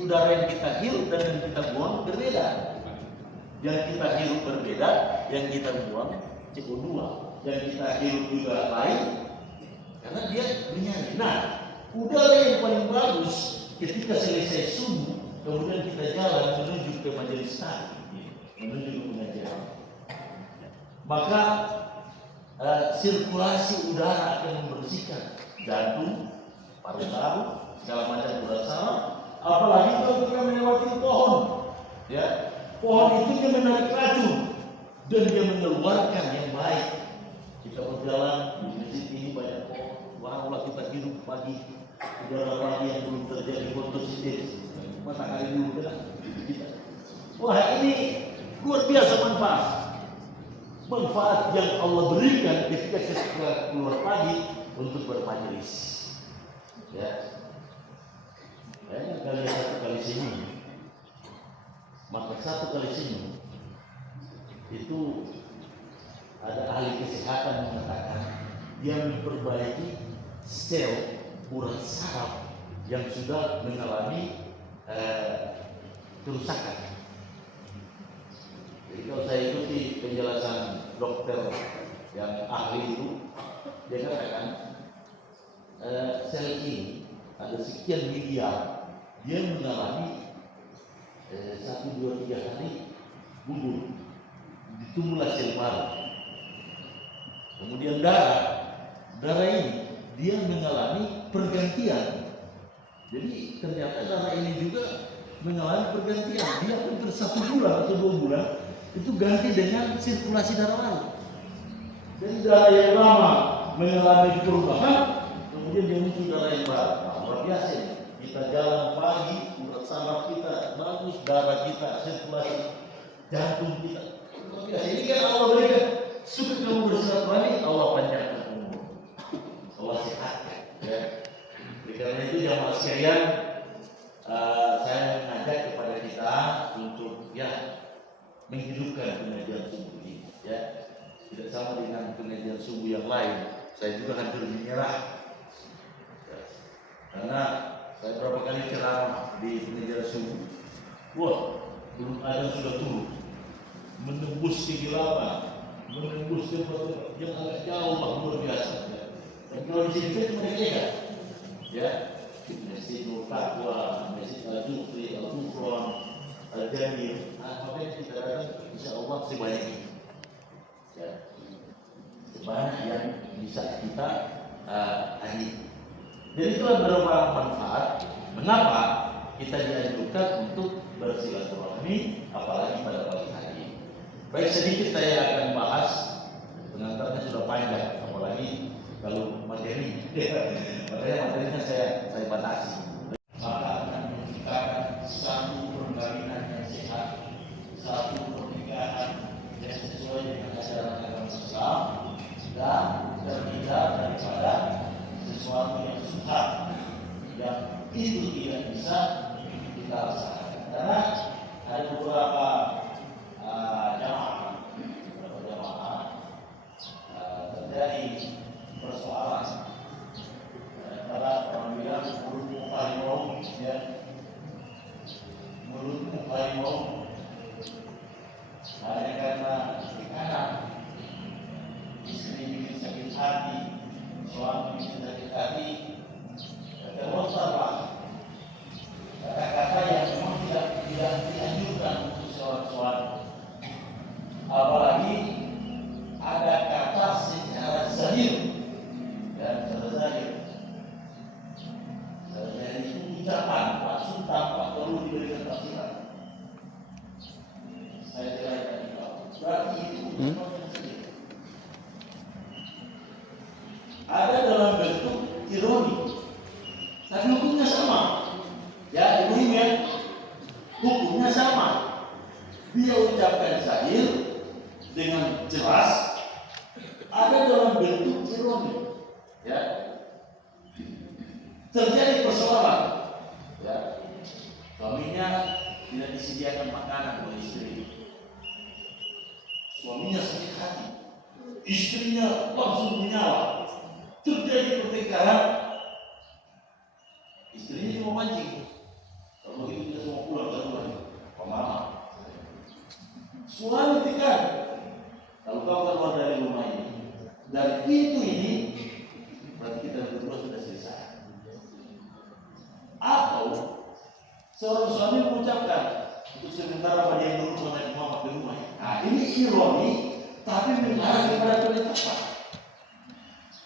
udara yang kita hirup dan yang kita buang berbeda. Yang kita hirup berbeda, yang kita buang CO2. Yang kita hirup juga lain, karena dia bernyanyi. Nah, udara yang paling bagus ketika selesai subuh, kemudian kita jalan menuju ke majelis taklim, menuju ke pengajian. Maka sirkulasi udara akan membersihkan jantung, paru-paru, segala macam urat saraf. Apalagi kalau kita melewati pohon, ya, pohon itu dia menarik racun dan dia mengeluarkan yang baik. Kita berjalan di masjid ini banyak pohon, walau kita hidup pagi udara pagi yang belum terjadi fotosintesis, matahari dulu kita. Wah, ini luar biasa manfaat yang Allah berikan ketika kita keluar pagi untuk bermajelis. Ya, kalian satu kali senyum, maka satu kali senyum itu ada ahli kesehatan mengatakan dia memperbaiki sel urat saraf yang sudah mengalami kerusakan. Jadi kalau saya ikuti penjelasan dokter yang ahli itu, dia katakan sel ini ada sekian miliar, dia mengalami 1, 2, 3 hari gugur, ditumbuhlah sel baru. Kemudian darah ini dia mengalami pergantian. Jadi ternyata darah ini juga mengalami pergantian. Dia hampir 1 bulan atau 2 bulan itu ganti dengan sirkulasi darah baru. Jadi darah yang lama mengalami perubahan, kemudian dia muncul darah yang baru. Nah, luar biasa ini. Kita jalan pagi, urat saraf kita bagus, darah kita, sirkulasi jantung kita luar biasa. Ini kan Allah berikan. Suka kamu bersilaturahmi, Allah panjangkan umur, Allah sehatkan. Ya. Karena itu jamaah sekalian, saya mengajak kepada kita untuk ya menghidupkan pengajian subuh ini. Ya, tidak sama dengan pengajian subuh yang lain. Saya juga hampir menyerah, ya. Karena saya berapa kali ceramah di pengajian subuh, wah belum ada sudah turun, menembus kegelapan. Menembus tempat yang agak jauh, luar biasa. Dan kalau di sini cuma mereka, ya, Masjid Nur Taqwa, Masjid Al-Jufri, Al-Kufron, Al-Jamil. Makanya kita datang, insya Allah sebanyak ini, ya, sebanyak yang bisa kita hadir. Jadi itulah beberapa manfaat. Mengapa kita dianjurkan untuk bersilaturahmi, apalagi pada pagi hari. Baik, sedikit saya akan bahas, pengantarnya sudah panjang, apalagi kalau materi, materinya saya batasi. Maka akan menciptakan satu perkawinan yang sehat, satu pernikahan yang sesuai dengan ajaran agama Islam dan terhindar daripada sesuatu yang susah yang itu tidak bisa kita rasakan. Karena ada beberapa terjadi persoalan antara orang bilang mulutmu harimau, ya, mulutmu harimau, hanya karena tekanan istri bikin sakit hati, suami bikin sakit hati, terwaspadlah kata-kata yang memang tidak dianjurkan untuk seorang suami. Apalagi ada kata secara zahir dan secara zahir. Zahir itu ucapan langsung tanpa perlu diberikan tafsiran. Saya jelaskan di bawah. Berarti itu ucapan yang zahir. Ada dalam bentuk ironi, tapi hukumnya sama. Ya, ya, hukumnya sama. Dia ucapkan zahir dengan jelas, ada dalam bentuk ironi, ya. Terjadi persoalan, ya. Suaminya tidak disediakan makanan oleh istri, suaminya sakit hati, istrinya langsung menyala, terjadi pertengkaran, istrinya cuma mancing. Kalau begitu suami tekan. Kalau kau keluar dari rumah ini, dari pintu ini, berarti kita berdua sudah selesai. Atau seorang suami mengucapkan, untuk sementara pada yang dulu naik Muhammad di rumah. Nah, ini ironi, tapi mengarah kepada penetapan.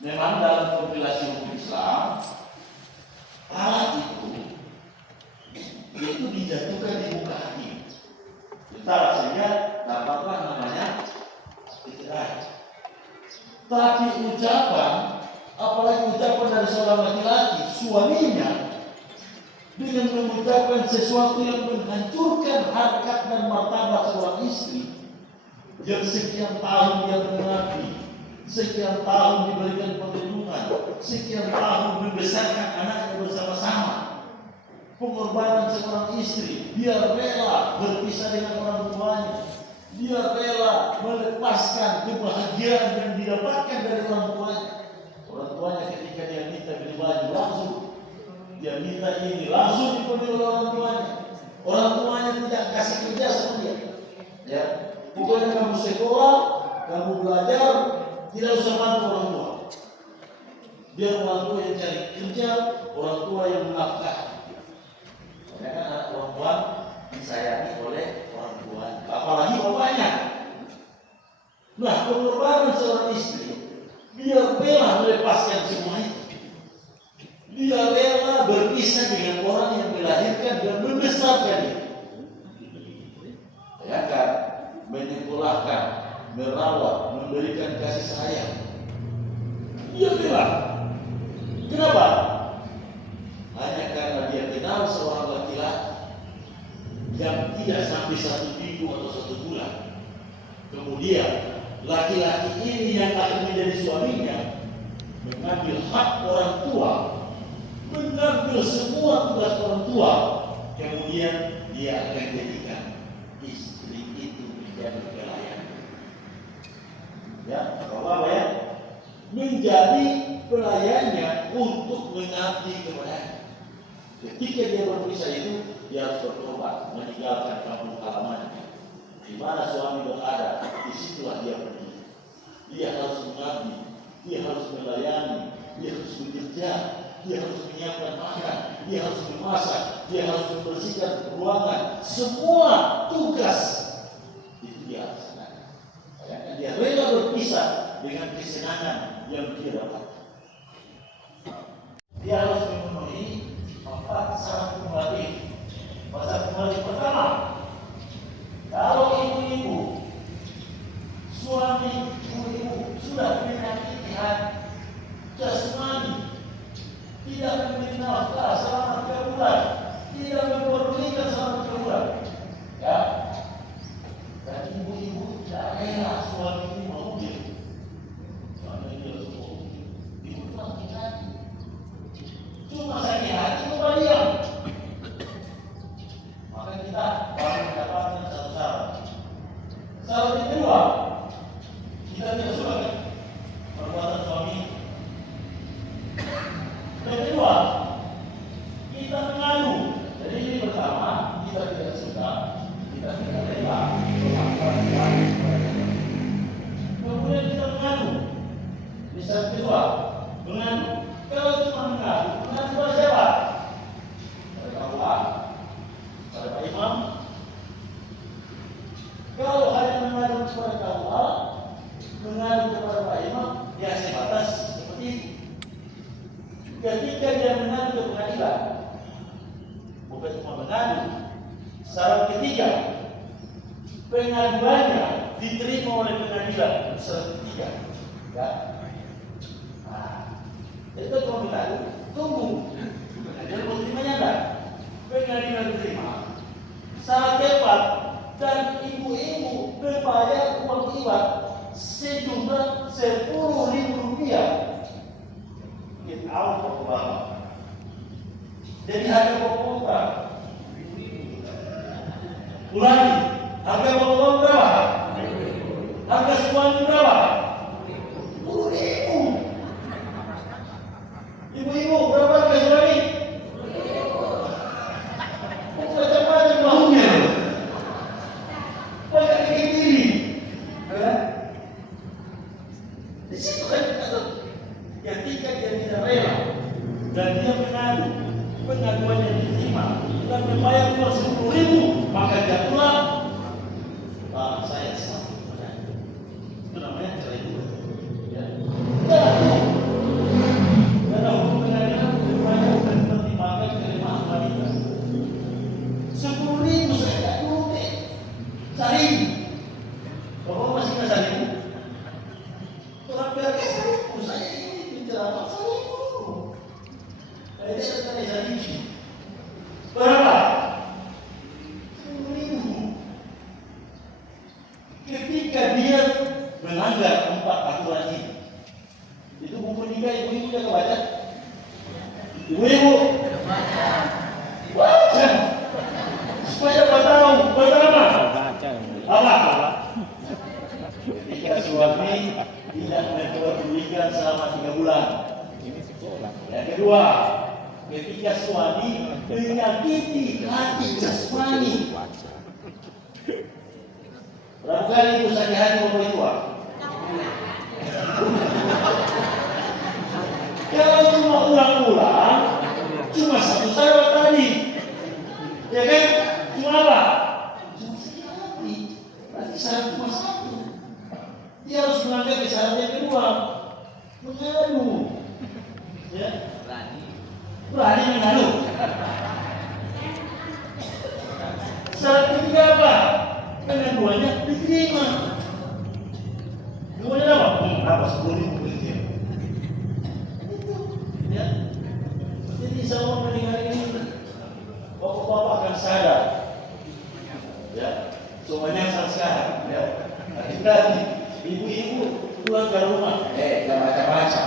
Memang dalam kompilasi hukum Islam, talak itu dijatuhkan di muka hakim. Talak saja dapatlah namanya cerai. Tapi ucapan, apalagi ucapan dari seorang laki-laki, suaminya, dengan mengucapkan sesuatu yang menghancurkan harkat dan martabat seorang istri yang sekian tahun dia mengabdi, sekian tahun diberikan perlindungan, sekian tahun membesarkan anaknya bersama-sama, pengorbanan seorang istri, dia rela berpisah dengan orang tuanya, dia rela melepaskan kebahagiaan yang didapatkan dari orang tuanya. Orang tuanya ketika dia minta beli baju langsung dia minta ini, langsung dipenuhi oleh orang tuanya. Orang tuanya tidak kasih kerja sama dia. Ya, pokoknya kamu sekolah, kamu belajar, tidak usah bantu orang tua. Biar orang tua yang cari kerja, orang tua yang menafkahi. Karena kan anak perempuan disayangi oleh orang tua, apalagi bapaknya. Nah, pengorbanan seorang istri, dia rela melepaskan semua itu. Dia rela berpisah dengan orang yang melahirkan dan membesarkan dia. Ya kan, menyekolahkan, merawat, memberikan kasih sayang. Dia rela. Kenapa? Hanya karena dia kenal seorang laki-laki yang tidak sampai 1 minggu atau 1 bulan. Kemudian laki-laki ini yang akan menjadi suaminya mengambil hak orang tua, mengambil semua tugas orang tua, kemudian dia akan jadikan istri itu menjadi pelayan. Ya, apa ya? Menjadi pelayannya untuk mengabdi kepadanya. Ketika dia berpisah itu, dia harus bertobat, meninggalkan kampung halamannya. Di mana suami berada, disitulah dia pergi. Dia harus mengabdi, dia harus melayani, dia harus bekerja, dia harus menyiapkan makan, dia harus memasak, dia harus membersihkan ruangan. Semua tugas itu dia laksanakan. Dia rela berpisah dengan kesenangan yang dia dapat. Dia harus memenuhi 4 syarat kumulatif. Syarat kumulatif pertama, kalau ibu-ibu, suami ibu-ibu sudah menyakiti hati jasmani, tidak memberi nafkah selama 3 bulan, tidak memperdulikan selama 3 bulan, ya, dan ibu-ibu tidak rela suami ibu mau dia, suami dia semua, ibu sakit hati, cuma sakit hati cuma diam, maka kita baru mendapatkan 1 syarat. Syarat kedua, kita tidak suka perbuatan suami. Kedua, kita mengadu. Jadi ini pertama, kita tidak suka, kita tidak rela. Kemudian kita mengadu. Bisa kedua, mengadu. Kalau cuma mengadu pada siapa? Pada Allah, pada Pak Imam. Kalau hanya mengadu kepada Allah, mengadu kepada Pak Imam, ya sebatas seperti ini. Ketika dia mengadu ke pengadilan, bukan cuma mengadu, syarat ketiga, pengaduannya diterima oleh pengadilan. Syarat ketiga, ya. Nah, itu kalau mengadu, tunggu pengadilan mau terimanya enggak? Pengadilan terima, syarat keempat, dan ibu-ibu membayar uang ibat sejumlah 10.000 rupiah. Out of Obama. Jadi harga pokok berapa? Ulangi, harga pokok berapa? Harga suami berapa? 10.000. Ibu-ibu berapa harga suami? Macam-macam maunya. Banyak kayak gini. ketika dia melanggar 4 aturan ini. Itu buku nikah ibu-ibu udah kebaca? Ibu-ibu baca supaya tahu apa? Ketika suami tidak memperdulikan selama 3 bulan. Yang kedua, ketika suami menyakiti hati jasmani. Berapa kali ibu sakit hati orang tua? Kalau cuma ulang-ulang, cuma satu syarat tadi, ya kan? Cuma apa? Cuma sakit hati. Berarti syarat cuma satu. Dia harus melanggar ke syarat yang kedua, mengadu. Ya, berani mengadu. Syarat ketiga apa? Pengaduannya diterima. Kemudian apa? Apa 10.000 rupiah? Ya, jadi sama mendengar ini, bapak-bapak akan sadar. Ya, semuanya sekarang. Ya, hati-hati. Ibu-ibu pulang ke rumah, jangan baca-baca.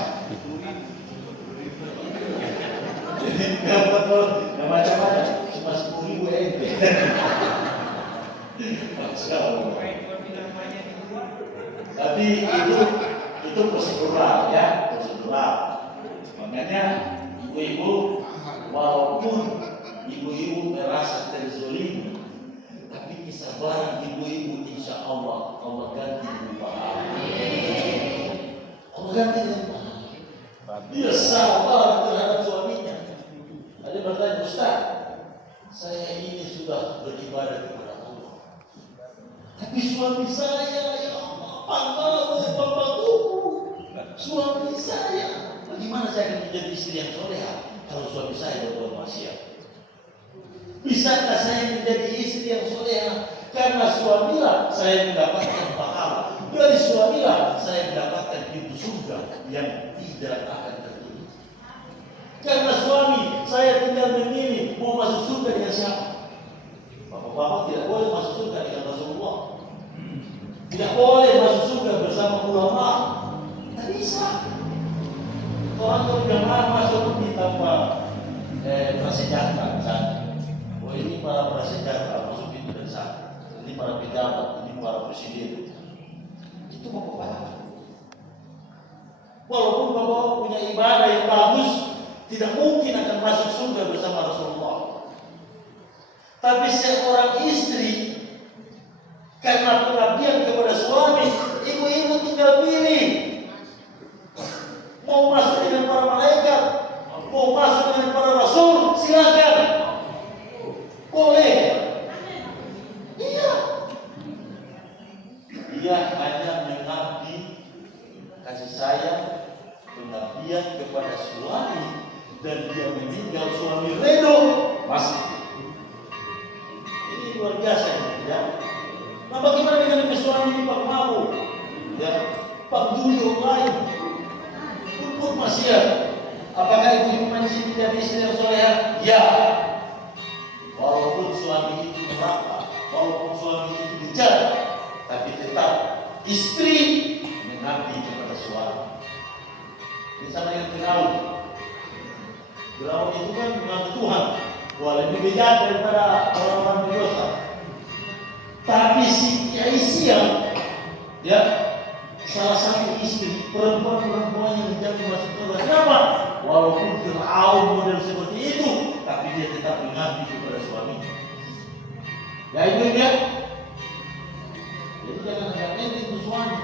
Jadi nggak baca-baca, cuma 10.000 ente. Tapi itu prosedural ya, prosedural. Makanya ibu-ibu, walaupun ibu-ibu merasa terzolimi, tapi kesabaran ibu-ibu insya Allah ganti dengan pahala. Allah ganti dengan pahala. Dia sabar terhadap suaminya. Ada bertanya, Ustaz, saya ini sudah beribadah kepada Allah, tapi suami saya, ya Allah, panggilanku, suami saya. Bagaimana saya akan menjadi istri yang soleha kalau suami saya berbuat maksiat? Bisakah saya menjadi istri yang soleha? Karena suamilah saya mendapatkan pahala. Dari suamilah saya mendapatkan pintu surga yang tidak akan tertutup. Karena suami saya tinggal memilih mau masuk surga dengan siapa. Bapak-bapak tidak boleh masuk surga dengan Rasulullah. Tidak boleh masuk surga bersama ulama. Tidak bisa. Orang berjamaah masuk di tanpa prasejahtera misalnya. Oh, ini para prasejahtera masuk pintu dari sana. Ini para pejabat, ini para presiden. Itu bapak-bapak. Walaupun bapak punya ibadah yang bagus, tidak mungkin akan masuk surga bersama Rasulullah. Tapi seorang istri karena pengabdian kepada suami, ibu-ibu tinggal pilih. Mau masuk dengan para malaikat, mau masuk dengan para rasul, silakan. Boleh. Iya. Dia hanya mengabdi kasih sayang, pengabdian kepada suami, dan dia meninggal suami redo masih. Ini luar biasa ya. Nah, bagaimana dengan suami Pak Mabu? Ya, Pak Duyo lain. Pun maksiat. Apakah ibu masih menjadi istri yang soleha? Ya. Walaupun suami itu neraka, walaupun suami itu bejat, tapi tetap istri mengabdi kepada suami. Ini sama dengan Firaun. Firaun itu kan mengaku Tuhan, wah lebih bejat daripada orang-orang berdosa. Tapi si Aisyah, ya, salah satu istri perempuan yang menjadi masuk surga. Kenapa? Walaupun Firaun model seperti itu, tapi dia tetap mengabdi kepada suaminya. Ya ibu ya. Jadi jangan anggap enteng itu suami.